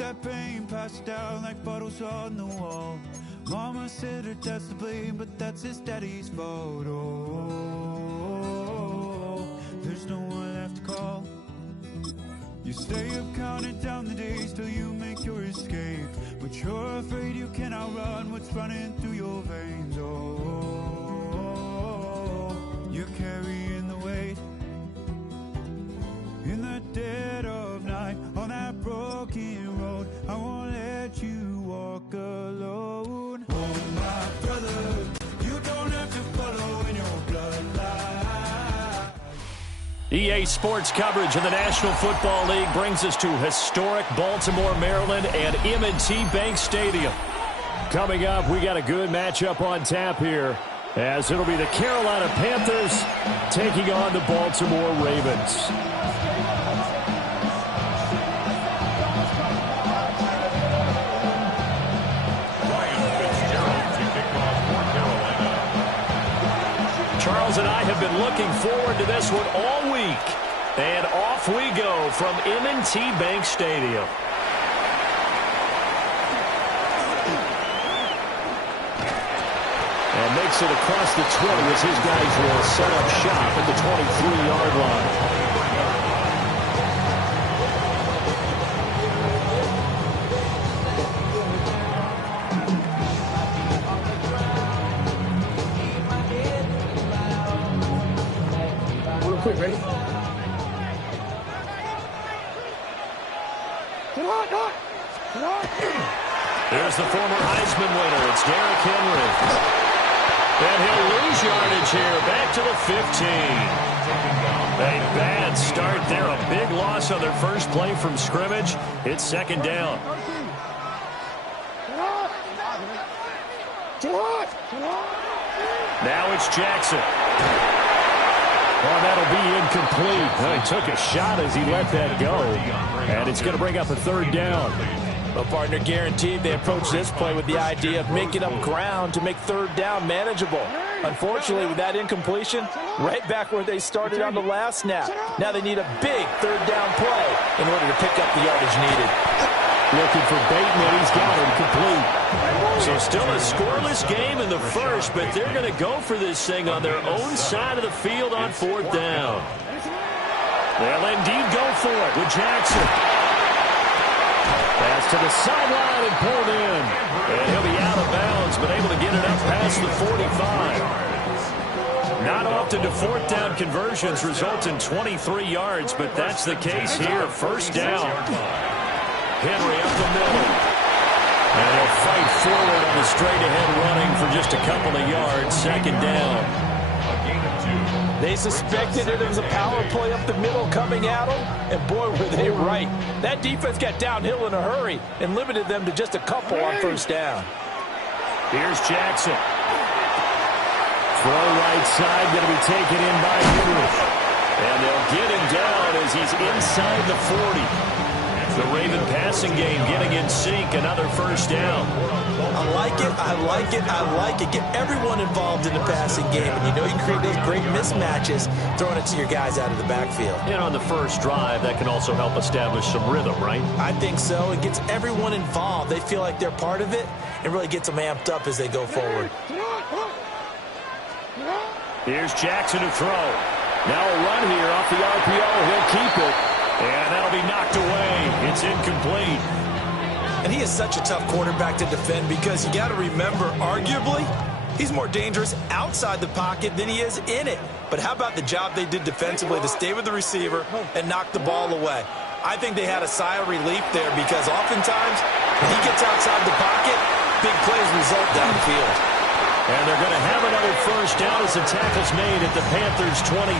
that pain, pass it down like photos on the wall. Mama said her dad's to blame, but that's his daddy's fault. Oh, there's no one left to call. You stay up counting down the days till you make your escape, but you're afraid you can outrun what's running through your veins. Oh, you're carrying the weight in the dead of night on that broken road. I won't let you walk alone. Oh my brother, you don't have to follow in your bloodline. EA Sports coverage of the National Football League brings us to historic Baltimore, Maryland and M&T Bank Stadium. Coming up, we got a good matchup on tap here, as it'll be the Carolina Panthers taking on the Baltimore Ravens. Charles and I have been looking forward to this one all week. And off we go from M&T Bank Stadium. And makes it across the 20 as his guys will set up shop at the 23-yard line. Quick, ready? There's the former Heisman winner. It's Derrick Henry. And he'll lose yardage here. Back to the 15. A bad start there. A big loss on their first play from scrimmage. It's second down. Now it's Jackson. Well, that'll be incomplete. Well, he took a shot as he let that go. And it's going to bring up a third down. Well, partner, guaranteed they approach this play with the idea of making up ground to make third down manageable. Unfortunately, with that incompletion, right back where they started on the last snap. Now they need a big third down play in order to pick up the yardage needed. Looking for Bateman. He's got him complete. So still a scoreless game in the first, but they're going to go for this thing on their own side of the field on fourth down. They'll indeed go for it with Jackson. Pass to the sideline and pulled in. And he'll be out of bounds, but able to get it up past the 45. Not often do fourth down conversions result in 23 yards, but that's the case here. First down. Henry up the middle. And he'll fight forward on the straight-ahead running for just a couple of yards. Second down. They suspected it was a power play up the middle coming at them, and boy, were they right. That defense got downhill in a hurry and limited them to just a couple on first down. Here's Jackson. Throw right side, going to be taken in by Henry. And they'll get him down as he's inside the 40. The Raven passing game getting in sync, another first down. I like it, I like it, I like it. Get everyone involved in the passing game, and you know you create those great mismatches throwing it to your guys out of the backfield. And on the first drive, that can also help establish some rhythm, right? I think so. It gets everyone involved. They feel like they're part of it, and really gets them amped up as they go forward. Here's Jackson to throw. Now a run here off the RPO. He'll keep it. And that'll be knocked away. It's incomplete. And he is such a tough quarterback to defend because you got to remember, arguably, he's more dangerous outside the pocket than he is in it. But how about the job they did defensively to stay with the receiver and knock the ball away? I think they had a sigh of relief there because oftentimes when he gets outside the pocket, big plays result downfield. And they're going to have another first down as the tackle's made at the Panthers' 23.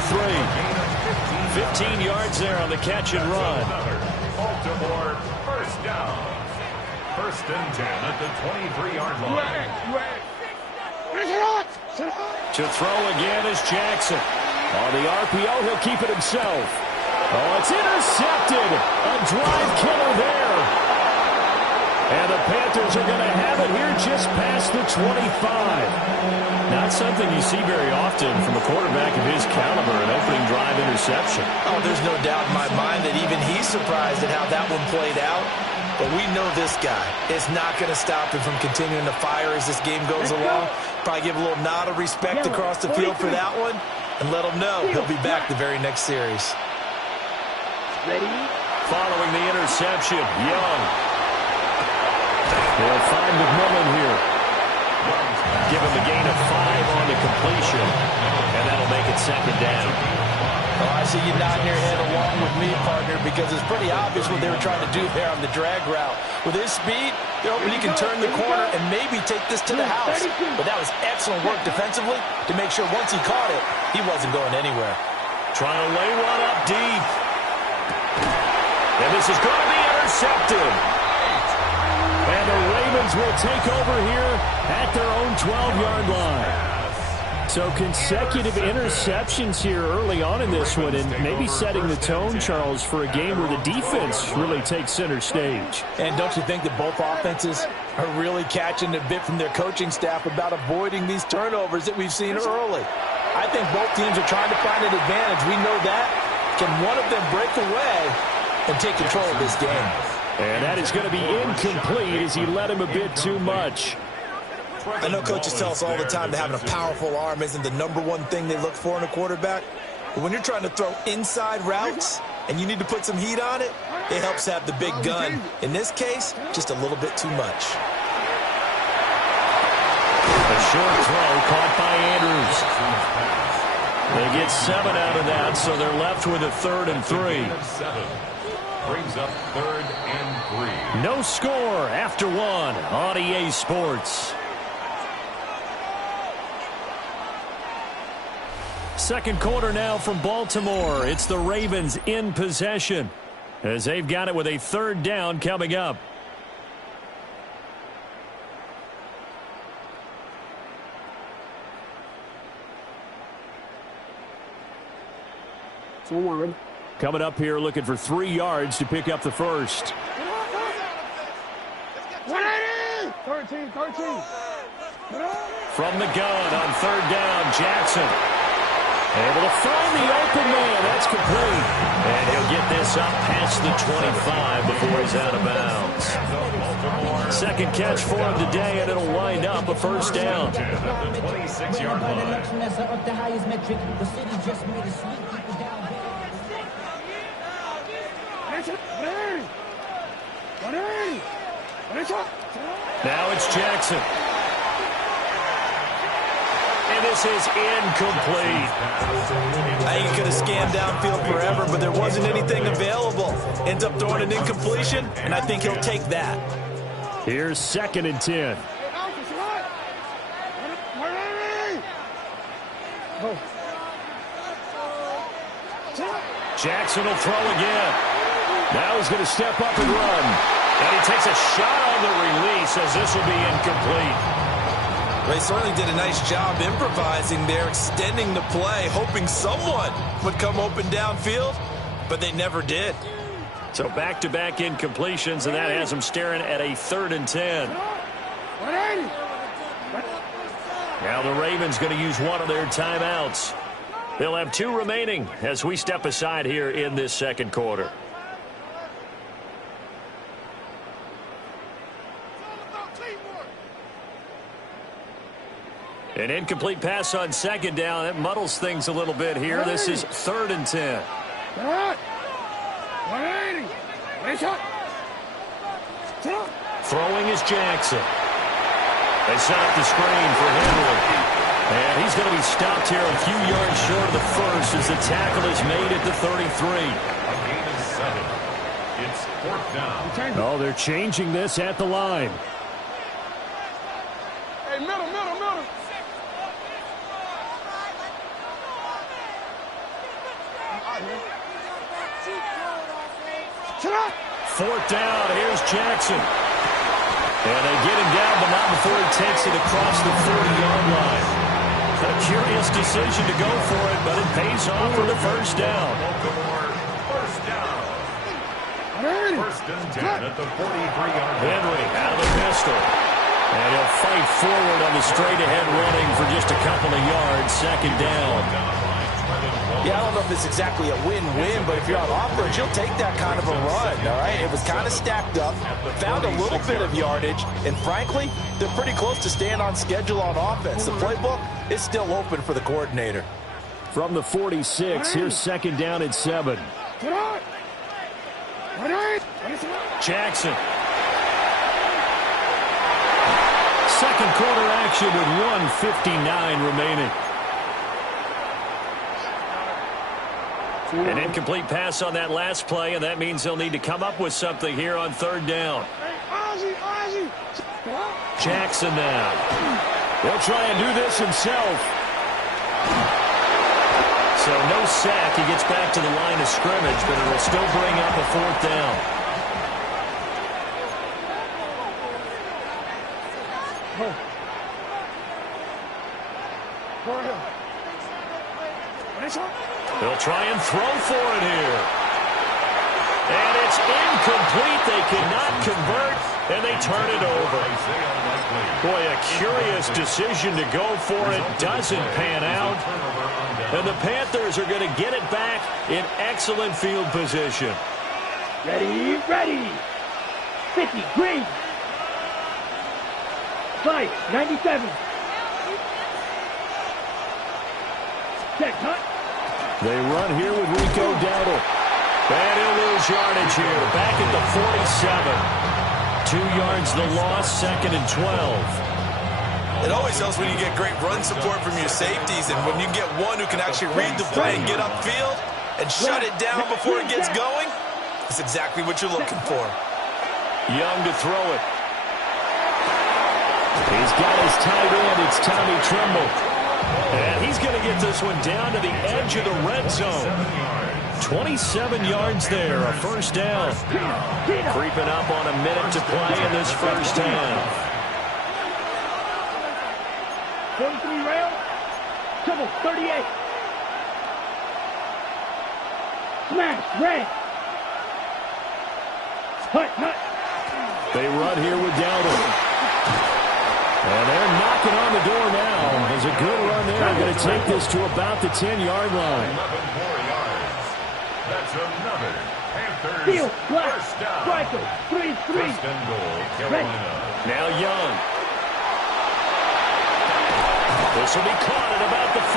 15 yards there on the catch and run. Baltimore first down. First and 10 at the 23-yard line. To throw again is Jackson. On the RPO, he'll keep it himself. Oh, it's intercepted. A drive killer there. And the Panthers are going to have it here just past the 25. Not something you see very often from a quarterback of his caliber, an opening drive interception. Oh, there's no doubt in my mind that even he's surprised at how that one played out. But we know this guy is not going to stop him from continuing to fire as this game goes along. Probably give a little nod of respect across the field for that one and let him know he'll be back the very next series. Ready? Following the interception, Young. They'll find McMillan here. Give him a gain of 5 on the completion, and that'll make it second down. Oh, I see you nodding your head along with me, partner, because it's pretty obvious what they were trying to do there on the drag route. With his speed, they're hoping he can turn the corner and maybe take this to the house. But that was excellent work defensively to make sure once he caught it, he wasn't going anywhere. Trying to lay one up deep. And this is going to be intercepted. And the Ravens will take over here at their own 12-yard line. So consecutive interceptions here early on in this one, and maybe setting the tone, Charles, for a game where the defense really takes center stage. And don't you think that both offenses are really catching a bit from their coaching staff about avoiding these turnovers that we've seen early? I think both teams are trying to find an advantage. We know that. Can one of them break away and take control of this game? And that is going to be incomplete as he led him a bit too much. I know coaches tell us all the time that having a powerful arm isn't the #1 thing they look for in a quarterback. But when you're trying to throw inside routes and you need to put some heat on it, it helps have the big gun. In this case, just a little bit too much. A short throw caught by Andrews. They get 7 out of that, so they're left with a 3rd and 3. Brings up 3rd and 3. No score after 1 on EA Sports. Second quarter now from Baltimore. It's the Ravens in possession as they've got it with a 3rd down coming up. Forward. Coming up here looking for 3 yards to pick up the first. 13. From the gun on 3rd down, Jackson. Able to find the open man. That's complete. And he'll get this up past the 25 before he's out of bounds. Second catch for him today, and it'll wind up a first down. The 26-yard line. Now it's Jackson. And this is incomplete. I think he could have scanned downfield forever, but there wasn't anything available. Ends up throwing an incompletion, and I think he'll take that. Here's 2nd and 10. Jackson will throw again. Now he's going to step up and run. And he takes a shot on the release as this will be incomplete. They certainly did a nice job improvising there, extending the play, hoping someone would come open downfield, but they never did. So back-to-back incompletions, and that has them staring at a 3rd and 10. Now the Ravens going to use one of their timeouts. They'll have 2 remaining as we step aside here in this second quarter. An incomplete pass on 2nd down. That muddles things a little bit here. This is 3rd and 10. Throwing is Jackson. They set up the screen for Henry. And he's going to be stopped here a few yards short of the first as the tackle is made at the 33. A gain of 7. It's 4th down. Oh, they're changing this at the line. Hey, middle. 4th down. Here's Jackson. And they get him down, but not before he takes it across the 40-yard line. A curious decision to go for it, but it pays off for the first down. First down. 1st and 10 at the 43-yard line. Henry out of the pistol. And he'll fight forward on the straight-ahead running for just a couple of yards. 2nd down. Yeah, I don't know if it's exactly a win-win, but if you're on offense, you'll take that kind of a run, all right? It was kind of stacked up, found a little bit of yardage, and frankly, they're pretty close to staying on schedule on offense. The playbook is still open for the coordinator. From the 46, here's second down and 7. Jackson. Second quarter action with 1:59 remaining. An incomplete pass on that last play, and that means they'll need to come up with something here on third down. Jackson now. He'll try and do this himself. So no sack. He gets back to the line of scrimmage, but it'll still bring up a fourth down. They'll try and throw for it here. And it's incomplete. They cannot convert, and they turn it over. Boy, a curious decision to go for it. Doesn't pan out. And the Panthers are going to get it back in excellent field position. Ready, ready. 50, green. Fight, 97. Check, cut. They run here with Rico Dowdle. And he'll lose yardage here. Back at the 47. 2 yards the loss, second and 12. It always helps when you get great run support from your safeties, and when you get one who can actually read the play and get upfield and shut it down before it gets going, that's exactly what you're looking for. Young to throw it. He's got his tight end. It's Tommy Tremble. And he's going to get this one down to the edge of the red zone. 27 yards there, a first down. Creeping up on a minute to play in this first half. 43 rail. Double 38. Smash, red. Hut. They run here with Dowdle. And they're knocking on the door now. There's a good run there. They're going to take this to about the 10-yard line. 11 more yards. That's another Panthers Field, black, first down. striker, 3-3. First and goal, Carolina. Now Young. This will be caught at about the 5.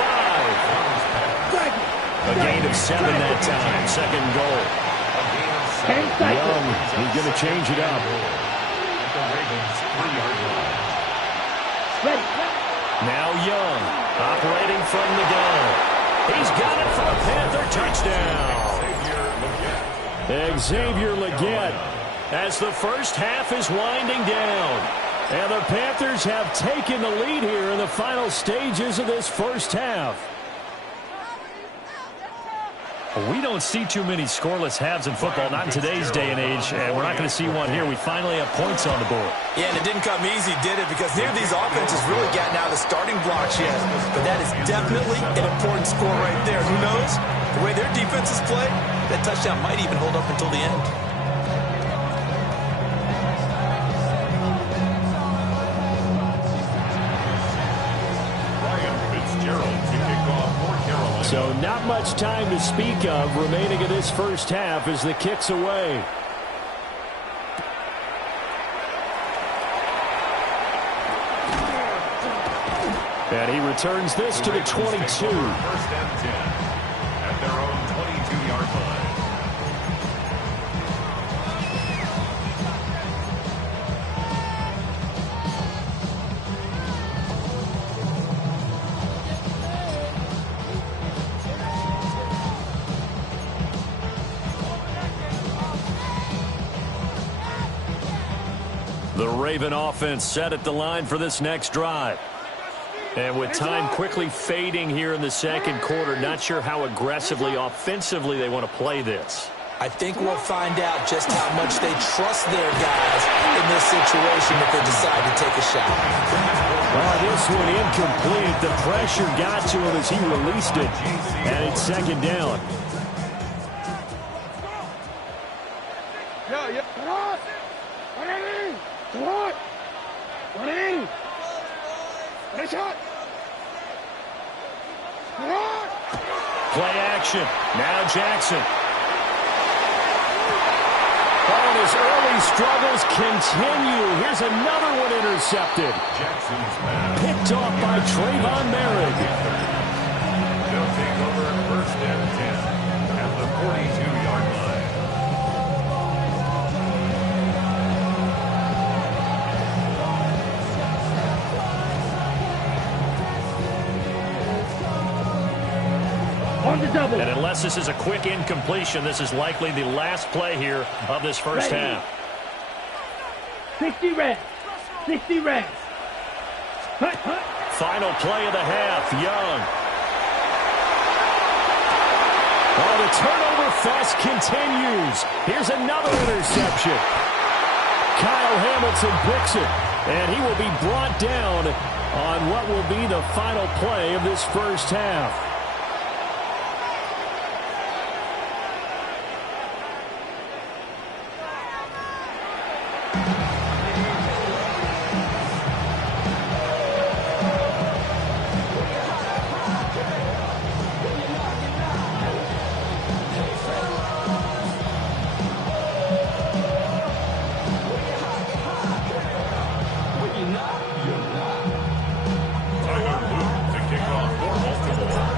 A gain of 7 that time. Second goal. Young, he's going to change it up. The Ravens 3-yard line. Now Young, operating from the gun. He's got it for a Panther touchdown. Xavier Legette, as the first half is winding down. And the Panthers have taken the lead here in the final stages of this first half. We don't see too many scoreless halves in football, not in today's day and age, and we're not going to see one here. We finally have points on the board. Yeah, and it didn't come easy, did it? Because neither of these offenses really gotten out of the starting blocks yet. But that is definitely an important score right there. Who knows? The way their defenses play, that touchdown might even hold up until the end. Ryan Fitzgerald to kick off for Carolina. So not much time to speak of remaining in this first half as the kick's away. And he returns this to the 22. First and 10 at their own 22-yard line. The Raven offense set at the line for this next drive. And with time quickly fading here in the second quarter, not sure how aggressively, offensively they want to play this. I think we'll find out just how much they trust their guys in this situation if they decide to take a shot. Well, this one incomplete. The pressure got to him as he released it. And it's second down. Play action. Now Jackson. Oh, and his early struggles continue. Here's another one intercepted. Jackson's pass. Picked off by Trayvon Merrick. They'll take over first and 10 at the 42-yard line. On the double. And unless this is a quick incompletion, this is likely the last play here of this first Ready. half. 60 red. 60 red. Hut, hut. Final play of the half, Young. Oh, the turnover fest continues. Here's another interception. Kyle Hamilton picks it, and he will be brought down on what will be the final play of this first half.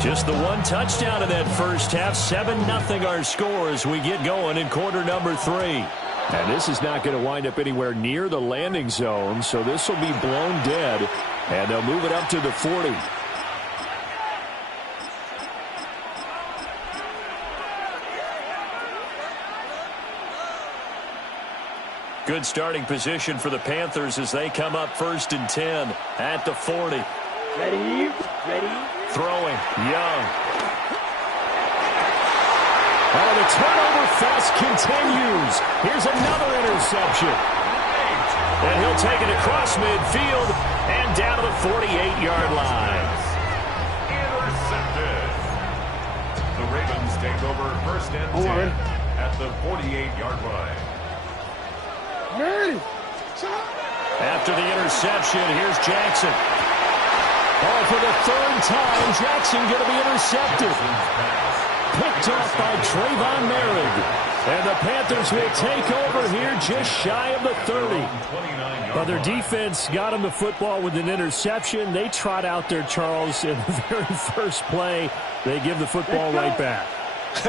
Just the one touchdown in that first half. 7-0 our score as we get going in quarter number 3. And this is not going to wind up anywhere near the landing zone, so this will be blown dead, and they'll move it up to the 40. Good starting position for the Panthers as they come up first and 10 at the 40. Ready. Ready. Throwing, Young. Oh, the turnover fest continues. Here's another interception. And he'll take it across midfield and down to the 48-yard line. Intercepted. The Ravens take over first and 10 at the 48-yard line. After the interception, here's Jackson. Oh, for the third time, Jackson going to be intercepted. Picked off by Trayvon Merrick. And the Panthers will take over here just shy of the 30. But their defense got him the football with an interception. They trot out there, Charles, in the very first play. They give the football right back.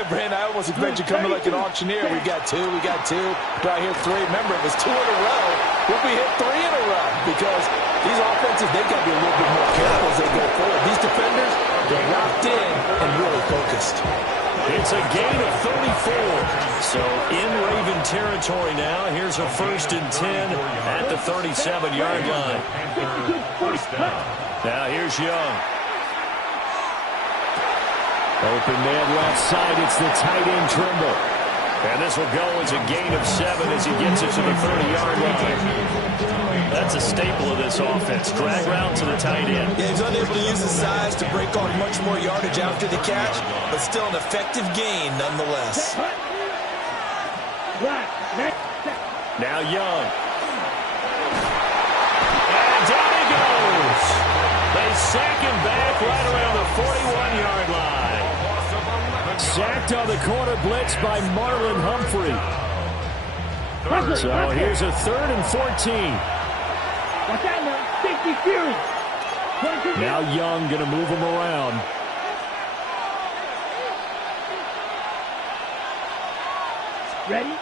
Brandon, I almost expect you coming like an auctioneer. We got two. Do I hear 3? Remember, if it's 2 in a row, we'll be hit 3 in a row because these offenses, they got to be a little bit more careful as they go forward. These defenders, they're locked in and really focused. It's a gain of 34. So in Raven territory now. Here's a first and 10 at the 37-yard line. Now here's Young. Open man left side. It's the tight end Trimble. And this will go as a gain of 7 as he gets it to the 30-yard line. That's a staple of this offense. Drag route to the tight end. Yeah, he's unable to use his size to break off much more yardage after the catch, but still an effective gain nonetheless. Now Young. And down he goes. They sack him back right around the 41-yard line. Sacked on the corner blitz by Marlon Humphrey. So here's a 3rd and 14. Watch out now. Safety Fury. Now Young going to move him around. Ready?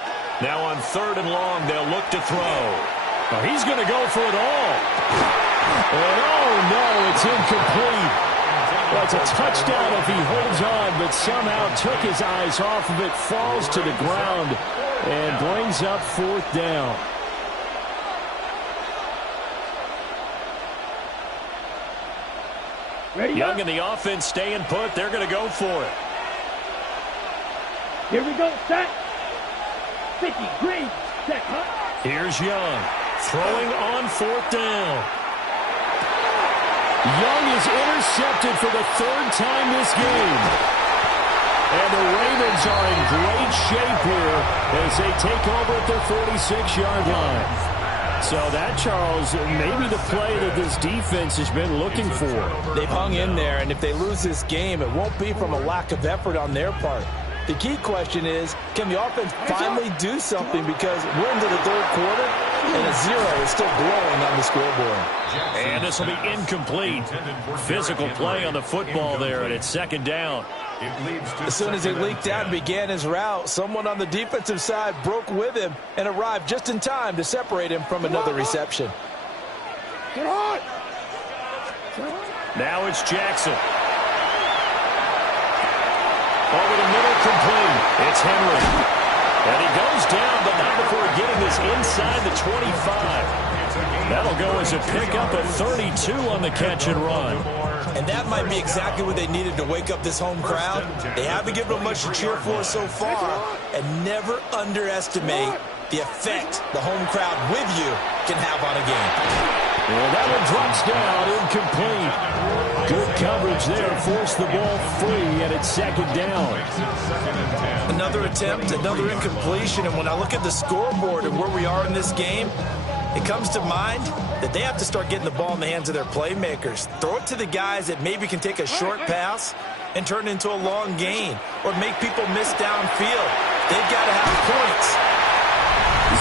Now on 3rd and long, they'll look to throw. Oh, he's going to go for it all. And oh no, it's incomplete. Well, it's a touchdown if he holds on, but somehow took his eyes off of it, falls to the ground, and brings up 4th down. Ready? Young and the offense staying put. They're going to go for it. Here we go. Set. 50. Green. Set. Huh? Here's Young. Throwing on 4th down. Young is intercepted for the 3rd time this game. And the Ravens are in great shape here as they take over at their 46-yard line. So that, Charles, maybe the play that this defense has been looking for. They've hung in there, and if they lose this game, it won't be from a lack of effort on their part. The key question is, can the offense finally do something, because we're into the third quarter, and a 0 is still glowing on the scoreboard. And this will be incomplete. Physical play on the football there, and it's second down. As soon as he leaked out and began his route, someone on the defensive side broke with him and arrived just in time to separate him from another reception. Now it's Jackson. Over the middle, complete. It's Henry. And he goes down, but not before getting this inside the 25. That'll go as a pickup of 32 on the catch and run. And that might be exactly what they needed to wake up this home crowd. They haven't given them much to cheer for so far. And never underestimate the effect the home crowd with you can have on a game. Well, that one drops down, incomplete. Good coverage there, forced the ball free, and it's second down. Another attempt, another incompletion, and when I look at the scoreboard and where we are in this game, it comes to mind that they have to start getting the ball in the hands of their playmakers. Throw it to the guys that maybe can take a short pass and turn it into a long gain, or make people miss downfield. They've got to have points.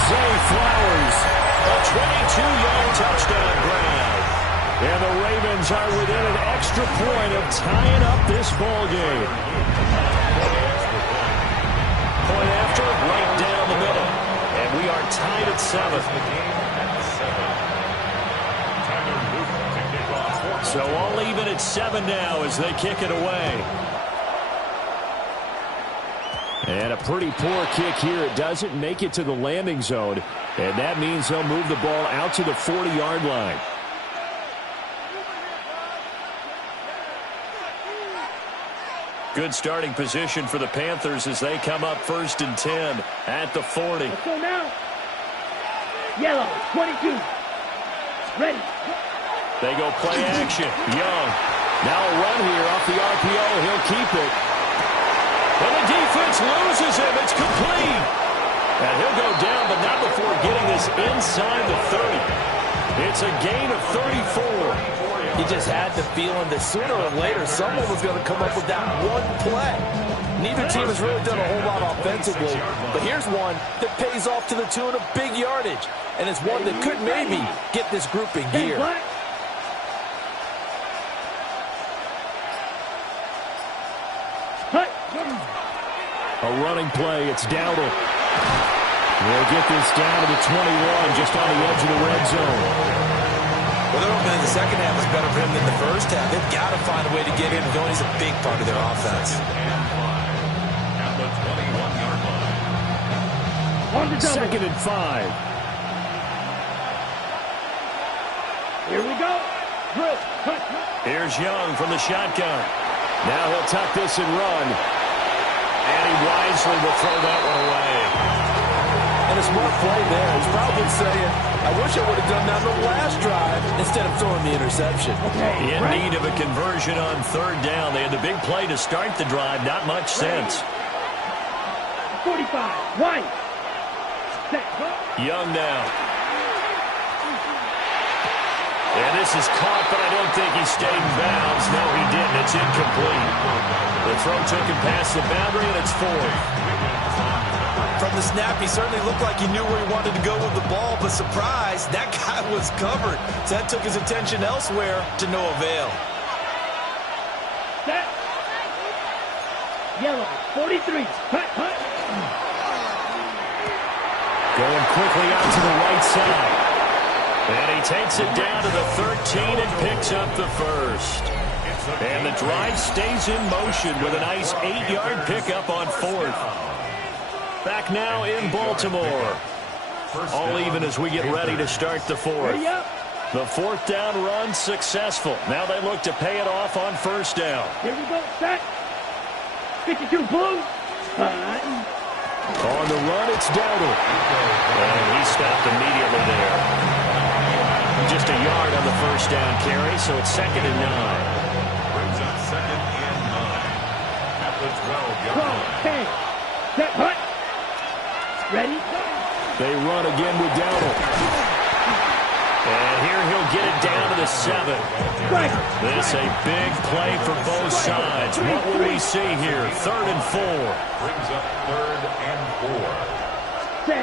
Zay Flowers, a 22-yard touchdown grab. And the Ravens are within an extra point of tying up this ball game. Point after, right down the middle. And we are tied at 7. So all even at 7 now as they kick it away. And a pretty poor kick here. It doesn't make it to the landing zone. And that means they'll move the ball out to the 40-yard line. Good starting position for the Panthers as they come up 1st and 10 at the 40. Let's go now. Yellow, 22. Ready. They go play action. Young. Now a run here off the RPO. He'll keep it. And the defense loses him. It's complete. And he'll go down, but not before getting this inside the 30. It's a gain of 34. You just had the feeling that sooner or later someone was going to come up with that one play. Neither team has really done a whole lot offensively, but here's one that pays off to the tune of big yardage, and it's one that could maybe get this group in gear. A running play. It's Dowdle. We'll get this down to the 21, just on the edge of the red zone. Well, they're hoping the second half is better for him than the first half. They've got to find a way to get him going. He's a big part of their offense. At the 21-yard line. Second and 5. Here we go. Here's Young from the shotgun. Now he'll tuck this and run. And he wisely will throw that one away. And a smart play there. He's probably saying, I wish I would have done that on the last drive instead of throwing the interception. In need of a conversion on 3rd down. They had the big play to start the drive. Not much sense. 45. White. Set. Young now. And this is caught, but I don't think he stayed in bounds. No, he didn't. It's incomplete. The throw took him past the boundary, and it's 4th. From the snap, he certainly looked like he knew where he wanted to go with the ball, but surprise, that guy was covered. So that took his attention elsewhere to no avail. Set. Yellow, 43. Hut. Going quickly out to the right side. And he takes it down to the 13 and picks up the first. And the drive stays in motion with a nice 8-yard pickup on 4th. Back now in Baltimore. All even as we get ready to start the 4th. The 4th down run successful. Now they look to pay it off on 1st down. Here we go. Set. 52 blue. On the run, it's Dowdle. And he stopped immediately there. Just a yard on the 1st down carry, so it's 2nd and 9. Brings up 2nd and 9. At the 12-yard line. Set. Hut. Ready. They run again with Dowdle. And here he'll get it down to the 7. This a big play for both sides. What will we see here? 3rd and 4. Brings up 3rd and 4.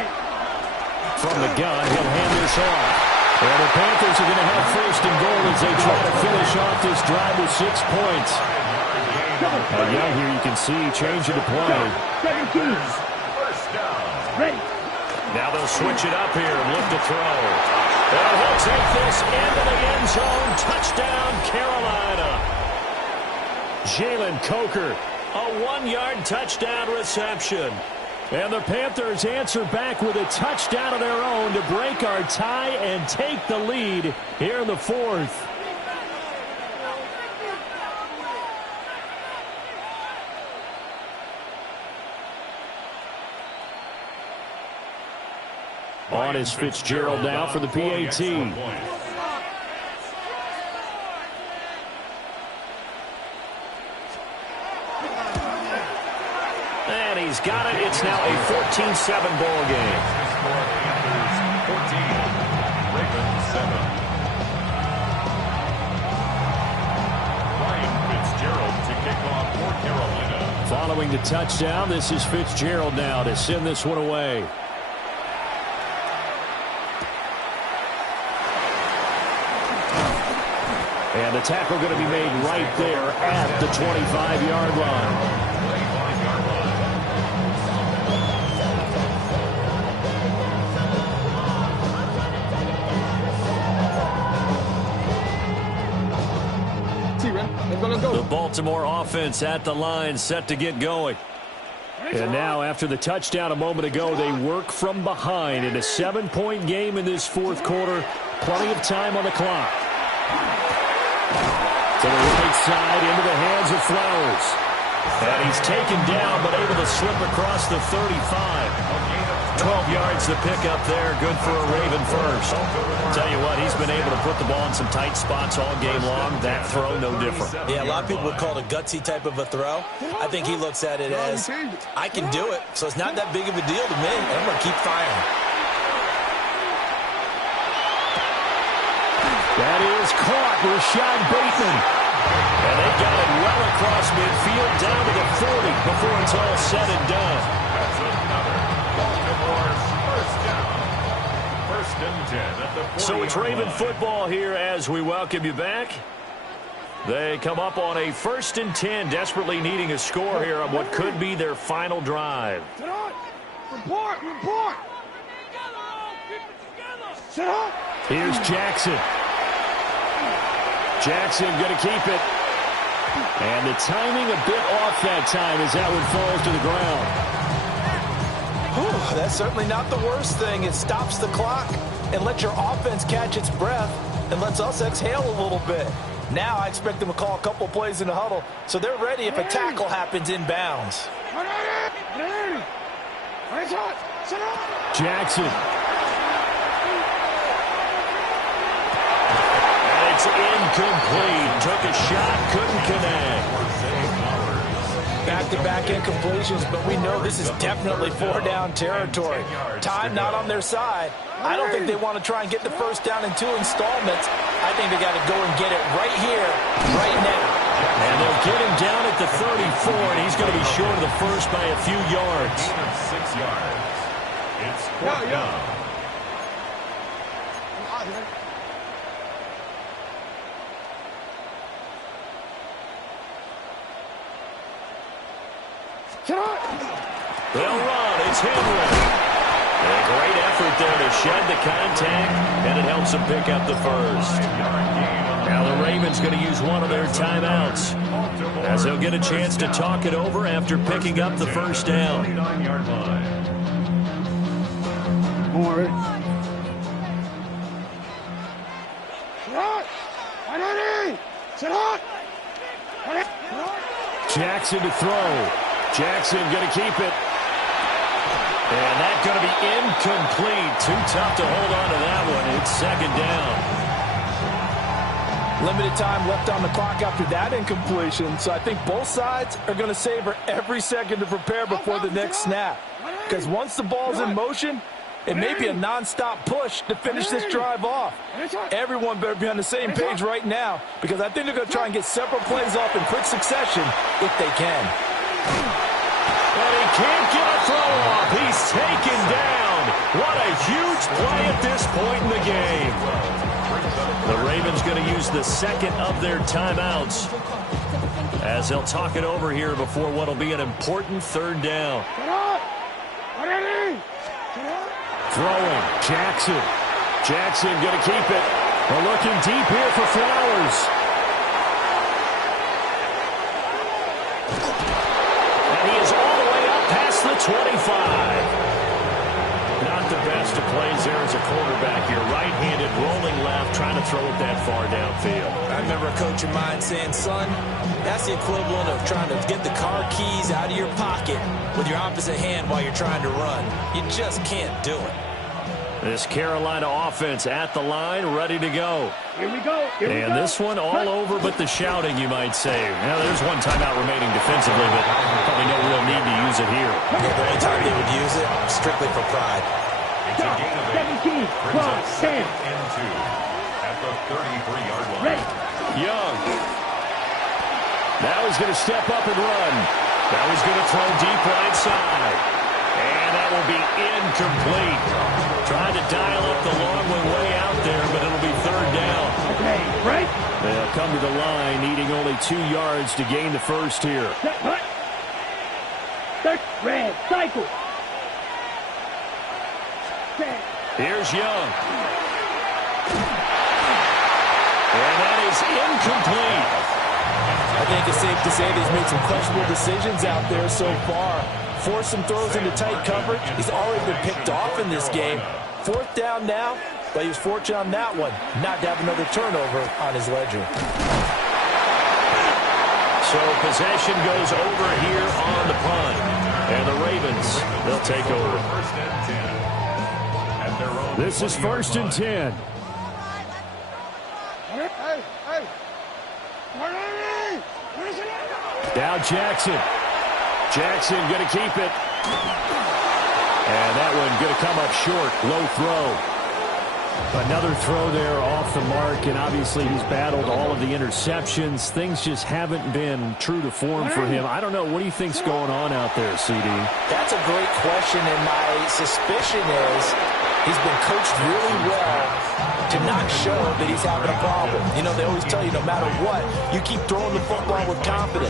From the gun, he'll hand this off. And the Panthers are going to have 1st and goal as they try to finish off this drive with 6 points. Young here, you can see changing to play. 17. First down. Ready. Now they'll switch it up here and look to throw. And he'll take this into the end zone. Touchdown, Carolina. Jalen Coker, a 1-yard touchdown reception. And the Panthers answer back with a touchdown of their own to break our tie and take the lead here in the 4th. On is Fitzgerald now for the PAT. And he's got it. It's now a 14-7 ball game. 14, Ravens 7. Ryan Fitzgerald to kick off for Carolina. Following the touchdown, this is Fitzgerald now to send this one away. And the tackle going to be made right there at the 25-yard line. The Baltimore offense at the line, set to get going. And now, after the touchdown a moment ago, they work from behind in a 7-point game in this 4th quarter. Plenty of time on the clock. To the right side, into the hands of Flowers. And he's taken down, but able to slip across the 35. 12 yards to pick up there. Good for a Raven first. Tell you what, he's been able to put the ball in some tight spots all game long. That throw, no different. Yeah, a lot of people would call it a gutsy type of a throw. I think he looks at it as, I can do it, so it's not that big of a deal to me. I'm going to keep firing. That is caught, Rashad Bateman. And they got it well across midfield, down to the 40 before it's all said and done. That's another Baltimore's first down. 1st and 10 at the 40. So it's Raven football here as we welcome you back. They come up on a 1st and 10, desperately needing a score here on what could be their final drive. Report. Sit up. Here's Jackson. Jackson going to keep it. And the timing a bit off that time as that one falls to the ground. Whew, that's certainly not the worst thing. It stops the clock and lets your offense catch its breath and lets us exhale a little bit. Now I expect them to call a couple plays in the huddle so they're ready if a tackle happens inbounds. Jackson. It's incomplete. Took a shot, couldn't connect. Back-to-back incompletions, but we know this is definitely 4-down territory. Time not on their side. I don't think they want to try and get the first down in 2 installments. I think they got to go and get it right here, right now. And they'll get him down at the 34, and he's going to be short of the first by a few yards. 6 yards. It's 4th down. They'll run. It's Henry. A great effort there to shed the contact, and it helps them pick up the first. Now the Ravens going to use one of their timeouts, as they'll get a chance to talk it over after picking up the first down. 29-yard line. Jackson to throw. Jackson going to keep it. And that's going to be incomplete. Too tough to hold on to that one. It's 2nd down. Limited time left on the clock after that incompletion, so I think both sides are going to savor every second to prepare before the next snap. Because once the ball's in motion, It may be a non-stop push to finish this drive off. Everyone better be on the same page right now because I think they're going to try and get several plays off in quick succession if they can. And he can't get a throw off. He's taken down. What a huge play at this point in the game. The Ravens going to use the second of their timeouts as they'll talk it over here before what will be an important third down. Throwing, Jackson. Jackson going to keep it. We're looking deep here for Flowers. And he is all the way up past the 25. Not the best of plays there as a quarterback here. Right-handed, rolling left, trying to throw it that far downfield. I remember a coach of mine saying, son, that's the equivalent of trying to get the car keys out of your pocket with your opposite hand while you're trying to run. You just can't do it. This Carolina offense at the line, ready to go. Here we go. And this one all over but the shouting, you might say. Now, there's one timeout remaining defensively, but probably no real need to use it here. Yeah, the only time they would use it, strictly for pride. It's a gain of 17, 10. And 2 at the 33-yard line. Ready. Young. Now he's going to step up and run. Now he's going to throw deep right side. And that will be incomplete. Trying to dial up the long one way out there, but it'll be third down. Okay, right. They'll come to the line, needing only 2 yards to gain the first here. Set, hut. Third, red, cycle. Set. Here's Young. And that is incomplete. I think it's safe to say that he's made some questionable decisions out there so far. Forced some throws into tight coverage. He's already been picked off in this game. Fourth down now, but he was fortunate on that one not to have another turnover on his ledger. So possession goes over here on the punt. And the Ravens, they'll take over. First and 10. At their own This is 1st and 10. Now Jackson. Jackson going to keep it. And that one going to come up short. Low throw. Another throw there off the mark, and obviously he's battled all of the interceptions. Things just haven't been true to form for him. I don't know. What do you think's going on out there, CD? That's a great question, and my suspicion is he's been coached really well to not show that he's having a problem. You know, they always tell you no matter what, you keep throwing the football with confidence.